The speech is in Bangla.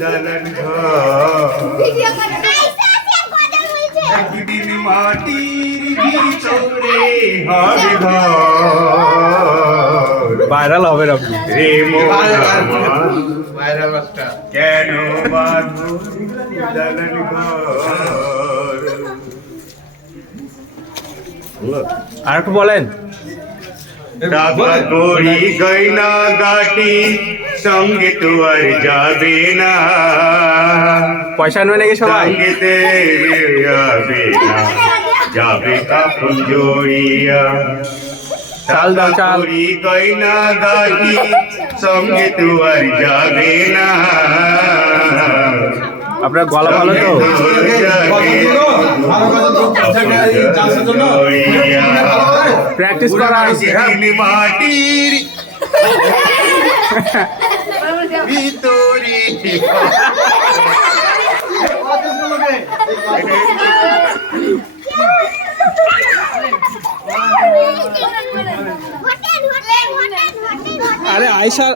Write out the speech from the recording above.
দালান ঘর একদিন মাটির ভিতরে হবে ঘর ভাইরাল হবেন আপনি রে কেন বাঁধো দালান ঘর আর একটু বলেন। টাকা করি গয়না গাটি সঙ্গে তো আর যাবে না। পয়সা আনবে নাকি সবাই? সঙ্গেতে যাবে না। যাবে কাপড় জড়িয়া। চাল দাও, চাল। করি গয়না গাটি সঙ্গে তো আর যাবে না। আপনার গলা ভালো তো? প্র্যাকটিস করা মাটির ভিতরে আরে আয়সা